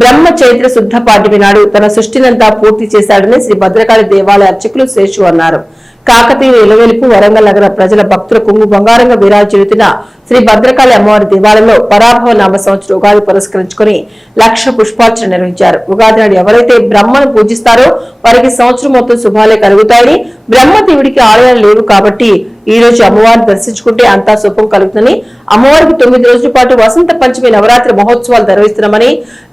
బ్రహ్మ చైత్ర శుద్ధ పాడ్యమి నాడు తన సృష్టినంతా పూర్తి చేశాడని శ్రీ భద్రకాళి దేవాలయ అర్చకులు శేషు అన్నారు. కాకతీయ ఇలవెలుపు వరంగల్ నగర ప్రజల భక్తుల కుంగు బంగారంగా విరాజిల్లుతున్న శ్రీ భద్రకాళి అమ్మవారి దేవాలయంలో పరాభవ నామ సంవత్సరం ఉగాది పురస్కరించుకుని 1,00,000 పుష్పార్చన నిర్వహించారు. ఉగాది నాడు ఎవరైతే బ్రహ్మను పూజిస్తారో వారికి సంవత్సరం మొత్తం శుభాలే కలుగుతాయని, బ్రహ్మదేవుడికి ఆలయాలు లేవు కాబట్టి ఈ రోజు అమ్మవారిని దర్శించుకుంటే అంతా శుభం కలుగుతుందని, అమ్మవారికి 9 రోజుల పాటు వసంత పంచమి నవరాత్రి మహోత్సవాలు నిర్వహిస్తున్నామని,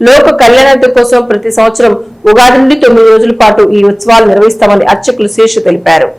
లోక కళ్యాణార్థం కోసం ప్రతి సంవత్సరం ఉగాది నుండి 9 రోజుల పాటు ఈ ఉత్సవాలు నిర్వహిస్తామని అర్చకులు శేషు తెలిపారు.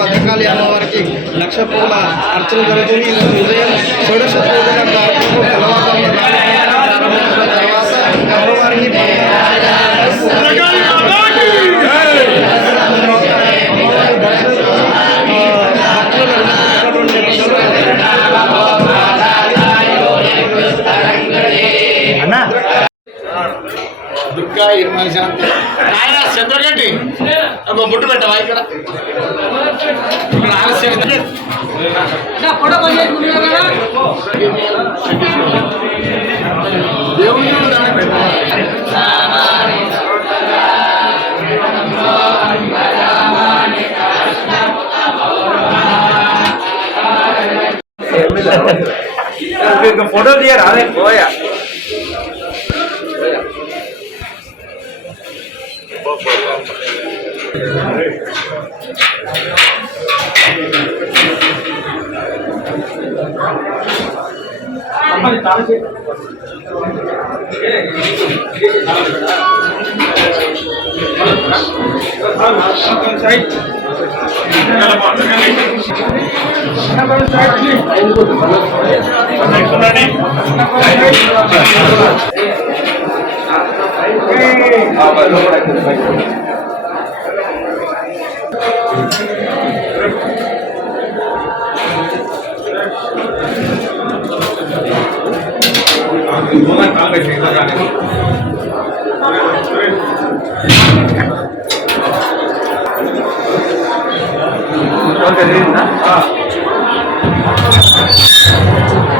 భద్రకాళి అమ్మవారికి 1,00,000 పూల అర్చన జరుగుతుంది. ఉదయం షోడశ పూజల కార్యక్రమం తెల్లవారుజామున ప్రారంభించిన తర్వాత అమ్మవారిని దుర్గా ఇర్మాన్ శాంతి ఆయన చంద్రగడ్డి ఒక ముట్టు పెట్టవా ఇక్కడ ఆలస్యం దేవుని फोटो दिया राधे खोया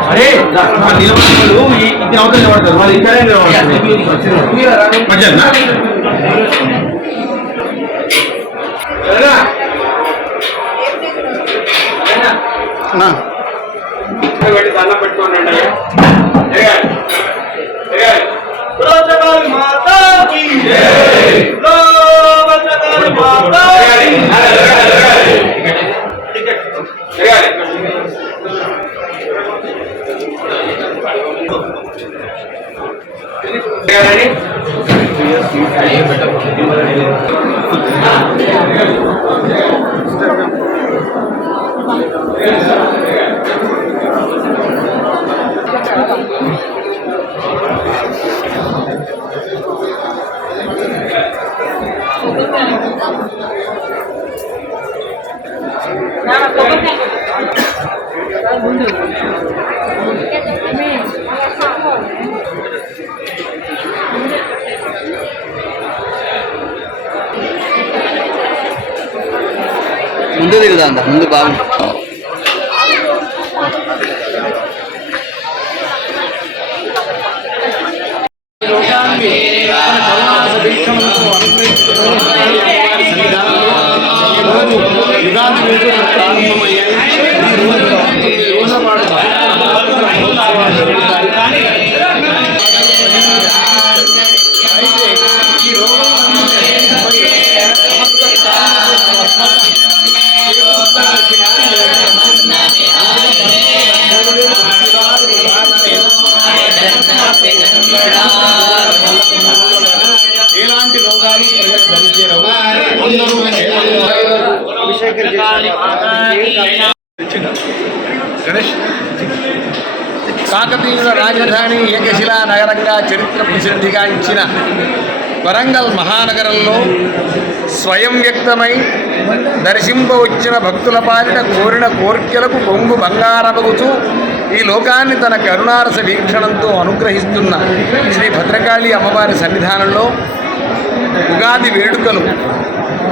अरे इतने అవతల నిలబడతారు వాళ్ళు ఇక్కడే నిలబడతారు మధ్యన నా దండం పెట్టుకోండి. మాతా ముందు దిగుదా ముందు బాగుంది. ఎలాంటి రోగాలు గణేష్ కాకతీయుల రాజధాని ఏకశిలా నగరంగా చరిత్ర ప్రసిద్ధిగాంచిన వరంగల్ మహానగరంలో స్వయం వ్యక్తమై దర్శింపవచ్చిన భక్తుల పాలిట కోరిన కోర్కెలకు కొంగు బంగారమగుతూ ఈ లోకాన్ని తన కరుణారస వీక్షణంతో అనుగ్రహిస్తున్న శ్రీ భద్రకాళి అమ్మవారి సన్నిధానంలో ఉగాది వేడుకలు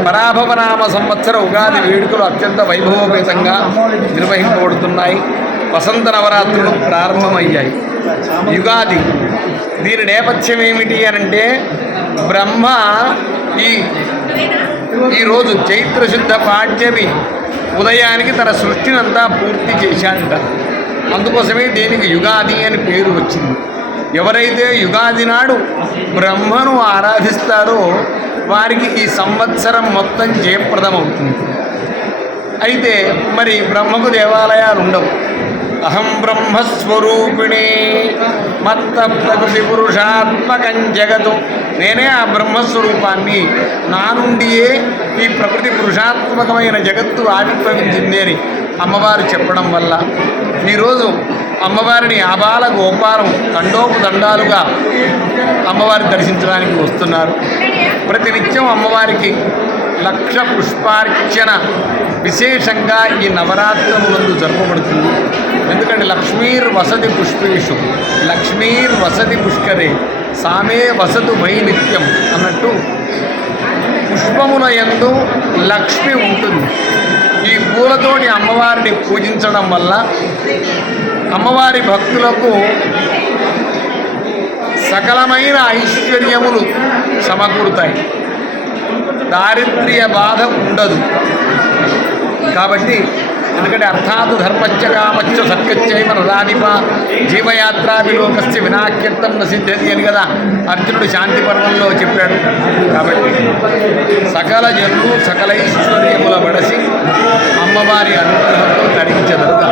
పరాభవనామ సంవత్సర ఉగాది వేడుకలు అత్యంత వైభవోపేతంగా నిర్వహింపబడుతున్నాయి. వసంత నవరాత్రులు ప్రారంభమయ్యాయి. యుగాది దీని నేపథ్యం ఏమిటి అనంటే బ్రహ్మ ఈరోజు చైత్రశుద్ధ పాడ్యమి ఉదయానికి తన సృష్టినంతా పూర్తి చేశాడట. అందుకోసమే దీనికి యుగాది అని పేరు వచ్చింది. ఎవరైతే యుగాది నాడు బ్రహ్మను ఆరాధిస్తారో వారికి ఈ సంవత్సరం మొత్తం జయప్రదమవుతుంది. అయితే మరి బ్రహ్మకు దేవాలయాలు ఉండవు. అహం బ్రహ్మస్వరూపిణి మత్త ప్రకృతి పురుషాత్మకం జగతు, నేనే ఆ బ్రహ్మస్వరూపాన్ని, నా నుండియే ఈ ప్రకృతి పురుషాత్మకమైన జగత్తు ఆవిర్భవించింది అని అమ్మవారు చెప్పడం వల్ల ఈరోజు అమ్మవారిని ఆబాల గోపాలం దండోపు దండాలుగా అమ్మవారిని దర్శించడానికి వస్తున్నారు. ప్రతినిత్యం అమ్మవారికి 1,00,000 పుష్పార్చన విశేషంగా ఈ నవరాత్రములందు జరపబడుతుంది. ఎందుకంటే లక్ష్మీర్ వసతి పుష్పేషు లక్ష్మీర్ వసతి పుష్కరే సామే వసతు వై నిత్యం అన్నట్టు పుష్పముల యందు లక్ష్మి ఉంటుంది. ఈ పూలతోటి అమ్మవారిని పూజించడం వల్ల అమ్మవారి భక్తులకు సకలమైన ఐశ్వర్యములు సమకూరుతాయి. దారిద్ర్య బాధ ఉండదు. కాబట్టి ఎందుకంటే అర్థాత్ ధర్మచ్చ కామచ్చ సత్కచ్చైవ రదానిప జీవయాత్రాభిలోకస్య వినాక్యర్థం న సిద్ధ్యతి అని కదా అర్జునుడు శాంతి పర్వంలో చెప్పాడు. కాబట్టి సకల జనులు సకలైశ్వర్యముల బడసి అమ్మవారి అనుగ్రహంతో తరించదరుగా.